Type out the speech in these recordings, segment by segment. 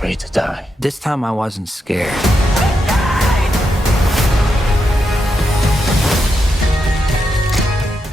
afraid to die. This time I wasn't scared.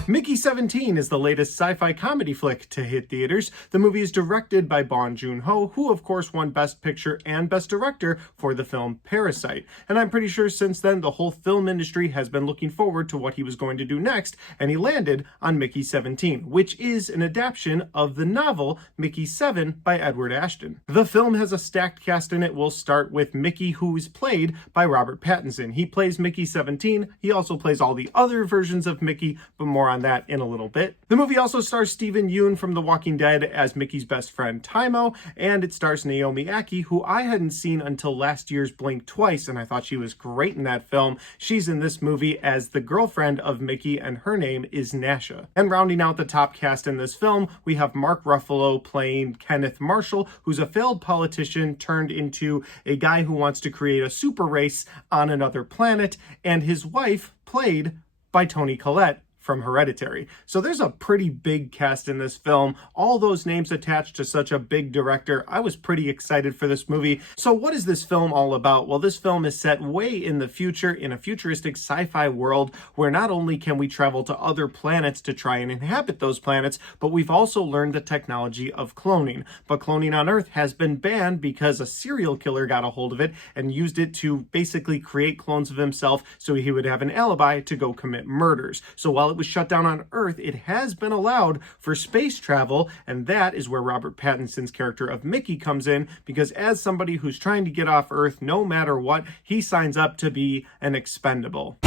Mickey 17 is the latest sci-fi comedy flick to hit theaters. The movie is directed by Bong Joon-ho, who of course won Best Picture and Best Director for the film Parasite. And I'm pretty sure since then the whole film industry has been looking forward to what he was going to do next, and he landed on Mickey 17, which is an adaptation of the novel Mickey 7 by Edward Ashton. The film has a stacked cast in it. We'll start with Mickey, who is played by Robert Pattinson. He plays Mickey 17. He also plays all the other versions of Mickey, but more on that in a little bit. The movie also stars Steven Yeun from The Walking Dead as Mickey's best friend Tymo, and it stars Naomi Ackie, who I hadn't seen until last year's Blink Twice, and I thought she was great in that film. She's in this movie as the girlfriend of Mickey, and her name is Nasha. And rounding out the top cast in this film, we have Mark Ruffalo playing Kenneth Marshall, who's a failed politician turned into a guy who wants to create a super race on another planet, and his wife, played by Toni Collette from Hereditary. So there's a pretty big cast in this film, all those names attached to such a big director. I was pretty excited for this movie. So what is this film all about? Well, this film is set way in the future in a futuristic sci-fi world where not only can we travel to other planets to try and inhabit those planets, but we've also learned the technology of cloning. But cloning on Earth has been banned because a serial killer got a hold of it and used it to basically create clones of himself so he would have an alibi to go commit murders. So while it was shut down on Earth, it has been allowed for space travel, and that is where Robert Pattinson's character of Mickey comes in, because as somebody who's trying to get off Earth, no matter what, he signs up to be an expendable.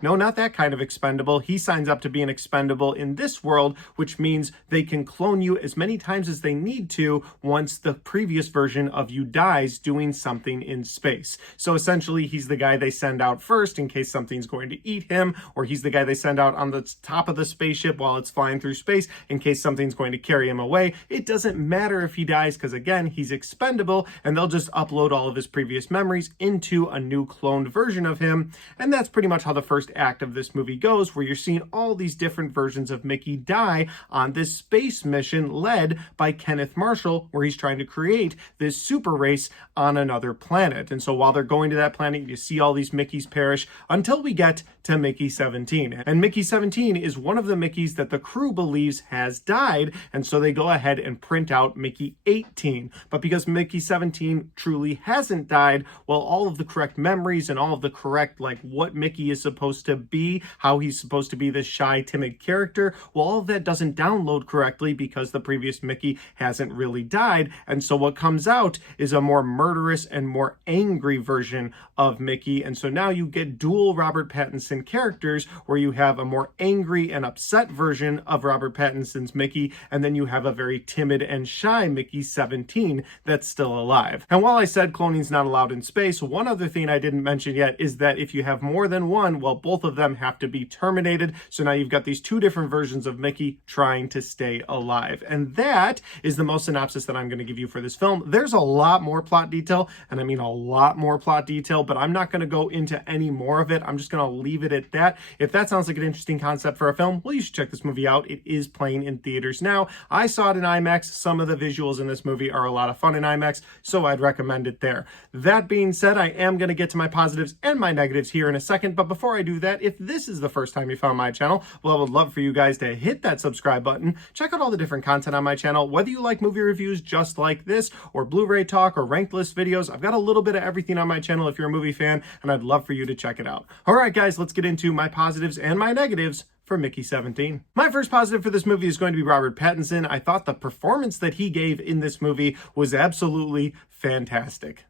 No, not that kind of expendable. He signs up to be an expendable in this world, which means they can clone you as many times as they need to once the previous version of you dies doing something in space. So essentially, he's the guy they send out first in case something's going to eat him, or he's the guy they send out on the top of the spaceship while it's flying through space in case something's going to carry him away. It doesn't matter if he dies because, again, he's expendable, and they'll just upload all of his previous memories into a new cloned version of him. And that's pretty much how the first act of this movie goes, where you're seeing all these different versions of Mickey die on this space mission led by Kenneth Marshall, where he's trying to create this super race on another planet. And so while they're going to that planet, you see all these Mickeys perish until we get to Mickey 17. And Mickey 17 is one of the Mickeys that the crew believes has died, and so they go ahead and print out Mickey 18. But because Mickey 17 truly hasn't died, well, all of the correct memories and all of the correct, like, what Mickey is supposed to be, how he's supposed to be this shy, timid character, well, all of that doesn't download correctly because the previous Mickey hasn't really died. And so what comes out is a more murderous and more angry version of Mickey. And so now you get dual Robert Pattinson characters, where you have a more angry and upset version of Robert Pattinson's Mickey, and then you have a very timid and shy Mickey 17 that's still alive. And while I said cloning's not allowed in space, one other thing I didn't mention yet is that if you have more than one, well, both of them have to be terminated. So now you've got these two different versions of Mickey trying to stay alive. And that is the most synopsis that I'm going to give you for this film. There's a lot more plot detail, and I mean a lot more plot detail, but I'm not going to go into any more of it. I'm just going to leave it at that. If that sounds like an interesting concept for a film, well, you should check this movie out. It is playing in theaters now. I saw it in IMAX. Some of the visuals in this movie are a lot of fun in IMAX, so I'd recommend it there. That being said, I am going to get to my positives and my negatives here in a second, but before I do that, if this is the first time you found my channel, well, I would love for you guys to hit that subscribe button. Check out all the different content on my channel, whether you like movie reviews just like this, or Blu-ray talk, or ranked list videos. I've got a little bit of everything on my channel if you're a movie fan, and I'd love for you to check it out. All right, guys, let's get into my positives and my negatives for Mickey 17. My first positive for this movie is going to be Robert Pattinson. I thought the performance that he gave in this movie was absolutely fantastic.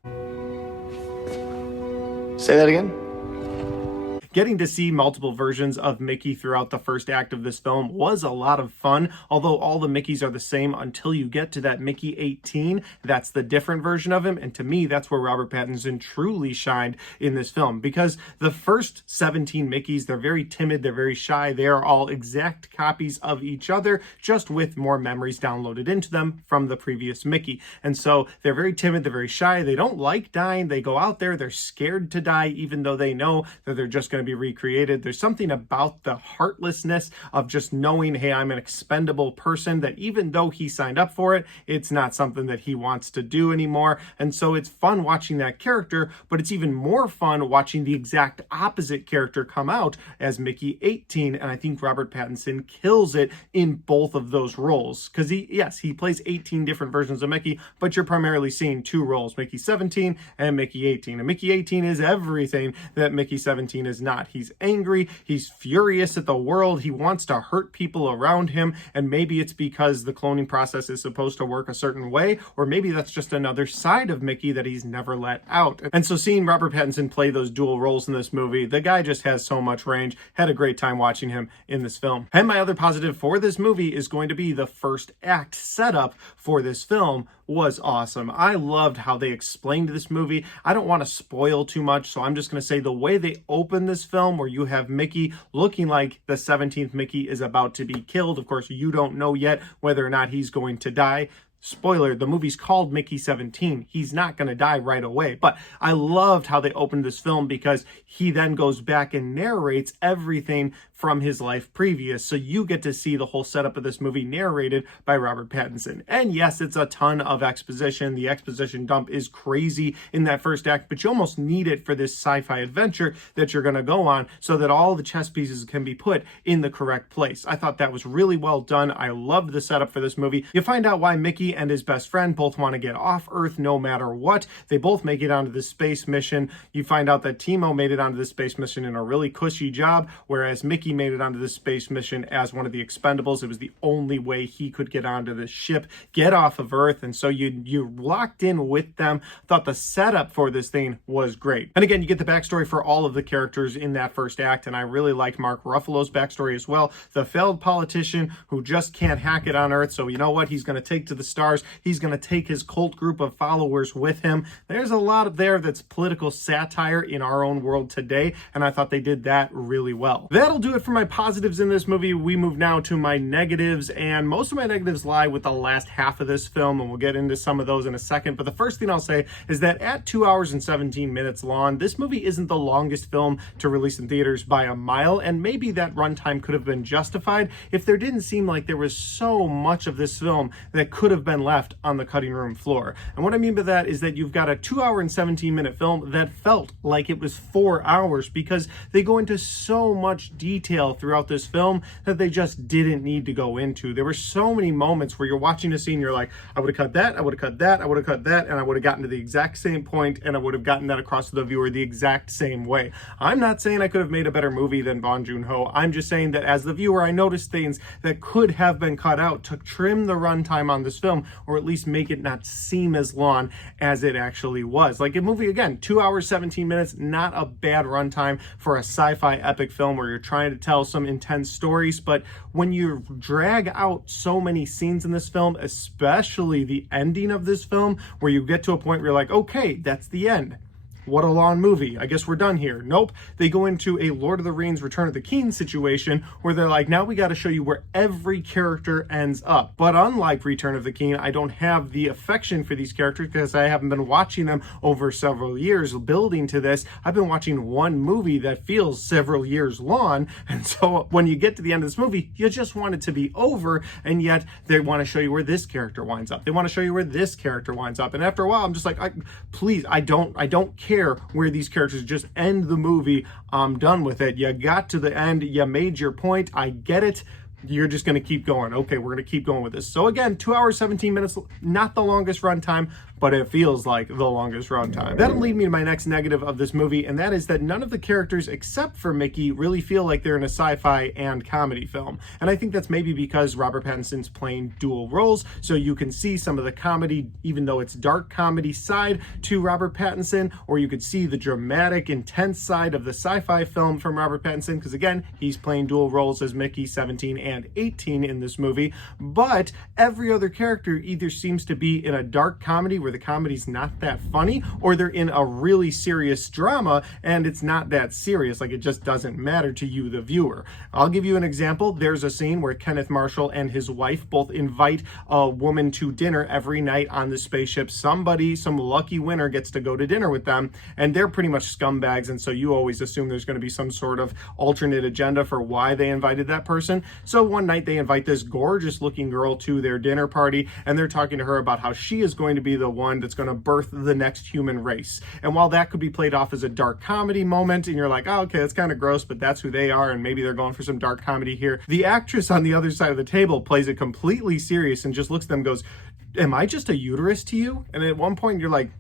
Say that again? Getting to see multiple versions of Mickey throughout the first act of this film was a lot of fun, although all the Mickeys are the same until you get to that Mickey 18. That's the different version of him, and to me, that's where Robert Pattinson truly shined in this film, because the first 17 Mickeys, they're very timid, they're very shy, they are all exact copies of each other, just with more memories downloaded into them from the previous Mickey. And so they're very timid, they're very shy, they don't like dying, they go out there, they're scared to die, even though they know that they're just going to be recreated. There's something about the heartlessness of just knowing, hey, I'm an expendable person, that even though he signed up for it, it's not something that he wants to do anymore. And so it's fun watching that character, but it's even more fun watching the exact opposite character come out as Mickey 18. And I think Robert Pattinson kills it in both of those roles. Because he plays 18 different versions of Mickey, but you're primarily seeing two roles, Mickey 17 and Mickey 18. And Mickey 18 is everything that Mickey 17 is not. He's angry, he's furious at the world, he wants to hurt people around him, and maybe it's because the cloning process is supposed to work a certain way, or maybe that's just another side of Mickey that he's never let out. And so seeing Robert Pattinson play those dual roles in this movie, the guy just has so much range. Had a great time watching him in this film. And my other positive for this movie is going to be the first act setup for this film was awesome. I loved how they explained this movie. I don't want to spoil too much, so I'm just going to say the way they open this film, where you have Mickey looking like the 17th Mickey is about to be killed. Of course, you don't know yet whether or not he's going to die. Spoiler, the movie's called Mickey 17. He's not going to die right away. But I loved how they opened this film because he then goes back and narrates everything from his life previous. So you get to see the whole setup of this movie narrated by Robert Pattinson. And yes, it's a ton of exposition. The exposition dump is crazy in that first act, but you almost need it for this sci-fi adventure that you're going to go on so that all the chess pieces can be put in the correct place. I thought that was really well done. I loved the setup for this movie. You find out why Mickey and his best friend both want to get off Earth no matter what. They both make it onto this space mission. You find out that Timo made it onto this space mission in a really cushy job, whereas Mickey made it onto this space mission as one of the expendables. It was the only way he could get onto this ship, get off of Earth, and so you locked in with them. Thought the setup for this thing was great. And again, you get the backstory for all of the characters in that first act, and I really liked Mark Ruffalo's backstory as well. The failed politician who just can't hack it on Earth, so you know what? He's going to take to the stars. He's going to take his cult group of followers with him. There's a lot of there that's political satire in our own world today, and I thought they did that really well. That'll do it for my positives in this movie. We move now to my negatives, and most of my negatives lie with the last half of this film, and we'll get into some of those in a second. But the first thing I'll say is that at 2 hours and 17 minutes long, this movie isn't the longest film to release in theaters by a mile, and maybe that runtime could have been justified if there didn't seem like there was so much of this film that could have been left on the cutting room floor. And what I mean by that is that you've got a 2 hour and 17 minute film that felt like it was 4 hours because they go into so much detail throughout this film that they just didn't need to go into. There were so many moments where you're watching a scene, you're like, I would have cut that, I would have cut that, I would have cut that, and I would have gotten to the exact same point, and I would have gotten that across to the viewer the exact same way. I'm not saying I could have made a better movie than Bong Joon-ho. I'm just saying that as the viewer, I noticed things that could have been cut out to trim the runtime on this film, or at least make it not seem as long as it actually was. Like a movie, again, 2 hours, 17 minutes, not a bad runtime for a sci-fi epic film where you're trying to tell some intense stories, but when you drag out so many scenes in this film, especially the ending of this film, where you get to a point where you're like, okay, that's the end. What a long movie. I guess we're done here. Nope. They go into a Lord of the Rings Return of the King situation where they're like, now we got to show you where every character ends up. But unlike Return of the King, I don't have the affection for these characters because I haven't been watching them over several years building to this. I've been watching one movie that feels several years long. And so when you get to the end of this movie, you just want it to be over. And yet they want to show you where this character winds up. They want to show you where this character winds up. And after a while, I'm just like, please, I don't care where these characters just end the movie. I'm done with it. You got to the end. You made your point. I get it. You're just going to keep going. Okay, we're going to keep going with this. So again, 2 hours, 17 minutes, not the longest runtime, but it feels like the longest runtime. That'll lead me to my next negative of this movie, and that is that none of the characters except for Mickey really feel like they're in a sci-fi and comedy film. And I think that's maybe because Robert Pattinson's playing dual roles, so you can see some of the comedy, even though it's dark comedy side to Robert Pattinson, or you could see the dramatic, intense side of the sci-fi film from Robert Pattinson, because again, he's playing dual roles as Mickey 17 and 18 in this movie. But every other character either seems to be in a dark comedy where where the comedy's not that funny, or they're in a really serious drama and it's not that serious, like it just doesn't matter to you, the viewer. I'll give you an example. There's a scene where Kenneth Marshall and his wife both invite a woman to dinner every night on the spaceship. Somebody, some lucky winner, gets to go to dinner with them, and they're pretty much scumbags, and so you always assume there's going to be some sort of alternate agenda for why they invited that person. So one night they invite this gorgeous looking girl to their dinner party, and they're talking to her about how she is going to be the one that's going to birth the next human race. And while that could be played off as a dark comedy moment, and you're like, oh, okay, that's kind of gross, but that's who they are, and maybe they're going for some dark comedy here, the actress on the other side of the table plays it completely serious and just looks at them and goes, am I just a uterus to you? And at one point you're like,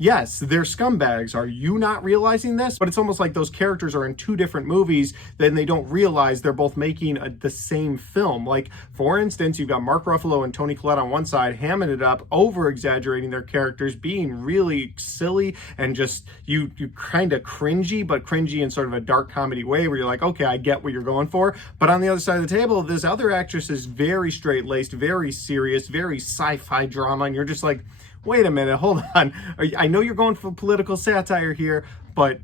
yes, they're scumbags. Are you not realizing this? But it's almost like those characters are in two different movies, then they don't realize they're both making the same film. Like, for instance, you've got Mark Ruffalo and Toni Collette on one side, hamming it up, over-exaggerating their characters, being really silly and just, you kind of cringy, but cringy in sort of a dark comedy way where you're like, okay, I get what you're going for. But on the other side of the table, this other actress is very straight-laced, very serious, very sci-fi drama, and you're just like, wait a minute, hold on. I know you're going for political satire here, but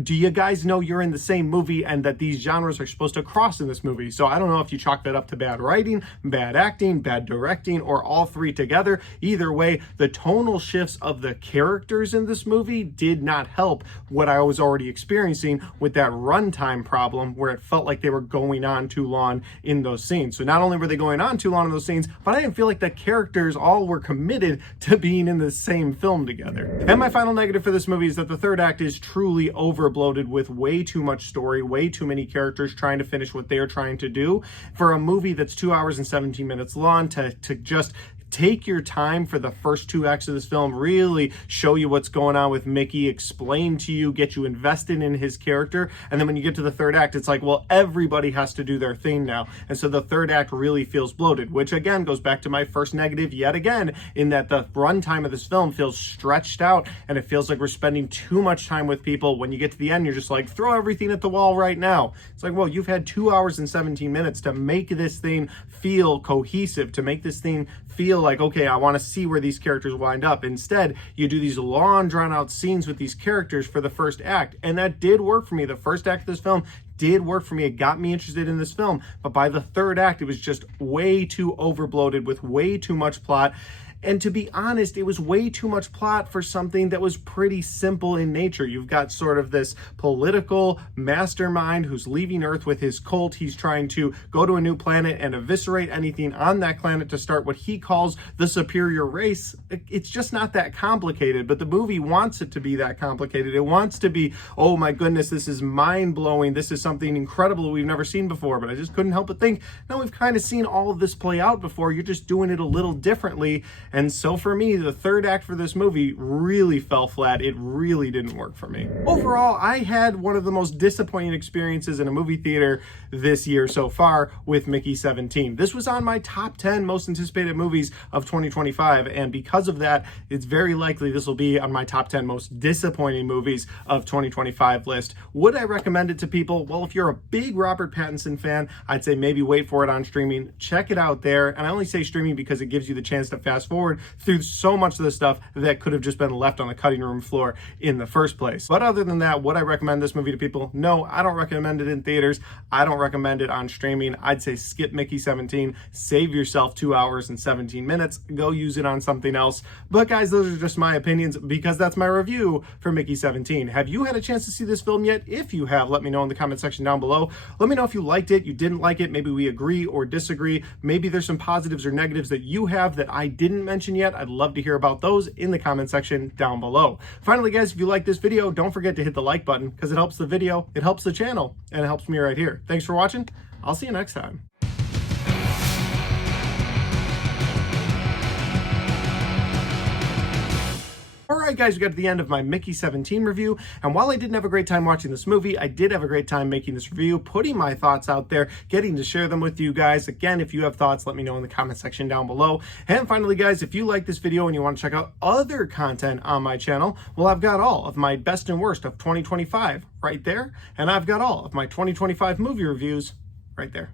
do you guys know you're in the same movie and that these genres are supposed to cross in this movie? So I don't know if you chalk that up to bad writing, bad acting, bad directing, or all three together. Either way, the tonal shifts of the characters in this movie did not help what I was already experiencing with that runtime problem where it felt like they were going on too long in those scenes. So not only were they going on too long in those scenes, but I didn't feel like the characters all were committed to being in the same film together. And my final negative for this movie is that the third act is truly overbloated with way too much story, way too many characters trying to finish what they're trying to do. For a movie that's 2 hours and 17 minutes long, to just take your time for the first 2 acts of this film, really show you what's going on with Mickey, explain to you, get you invested in his character, and then when you get to the third act, it's like, well, everybody has to do their thing now. And so the third act really feels bloated, which again goes back to my first negative yet again, in that the runtime of this film feels stretched out, and it feels like we're spending too much time with people. When you get to the end, you're just like, throw everything at the wall right now. It's like, well, you've had 2 hours and 17 minutes to make this thing feel cohesive, to make this thing feel like, okay, I want to see where these characters wind up. Instead, you do these long, drawn-out scenes with these characters for the first act, and that did work for me. The first act of this film did work for me. It got me interested in this film, but by the third act, it was just way too overbloated with way too much plot. And to be honest, it was way too much plot for something that was pretty simple in nature. You've got sort of this political mastermind who's leaving Earth with his cult. He's trying to go to a new planet and eviscerate anything on that planet to start what he calls the superior race. It's just not that complicated, but the movie wants it to be that complicated. It wants to be, oh my goodness, this is mind-blowing. This is something incredible we've never seen before. But I just couldn't help but think, no, we've kind of seen all of this play out before. You're just doing it a little differently. And so for me, the third act for this movie really fell flat. It really didn't work for me. Overall, I had one of the most disappointing experiences in a movie theater this year so far with Mickey 17. This was on my top 10 most anticipated movies of 2025, and because of that, it's very likely this will be on my top 10 most disappointing movies of 2025 list. Would I recommend it to people? Well, if you're a big Robert Pattinson fan, I'd say maybe wait for it on streaming. Check it out there, and I only say streaming because it gives you the chance to fast forward through so much of the stuff that could have just been left on the cutting room floor in the first place. But other than that, would I recommend this movie to people? No, I don't recommend it in theaters. I don't recommend it on streaming. I'd say skip Mickey 17, save yourself 2 hours and 17 minutes, go use it on something else. But guys, those are just my opinions because that's my review for Mickey 17. Have you had a chance to see this film yet? If you have, let me know in the comment section down below. Let me know if you liked it, you didn't like it, maybe we agree or disagree. Maybe there's some positives or negatives that you have that I didn't mention yet. I'd love to hear about those in the comment section down below. Finally, guys, if you like this video, don't forget to hit the like button because it helps the video, it helps the channel, and it helps me right here. Thanks for watching. I'll see you next time. Alright guys, we got to the end of my Mickey 17 review, and while I didn't have a great time watching this movie, I did have a great time making this review, putting my thoughts out there, getting to share them with you guys. Again, if you have thoughts, let me know in the comment section down below. And finally guys, if you like this video and you want to check out other content on my channel, well, I've got all of my best and worst of 2025 right there, and I've got all of my 2025 movie reviews right there.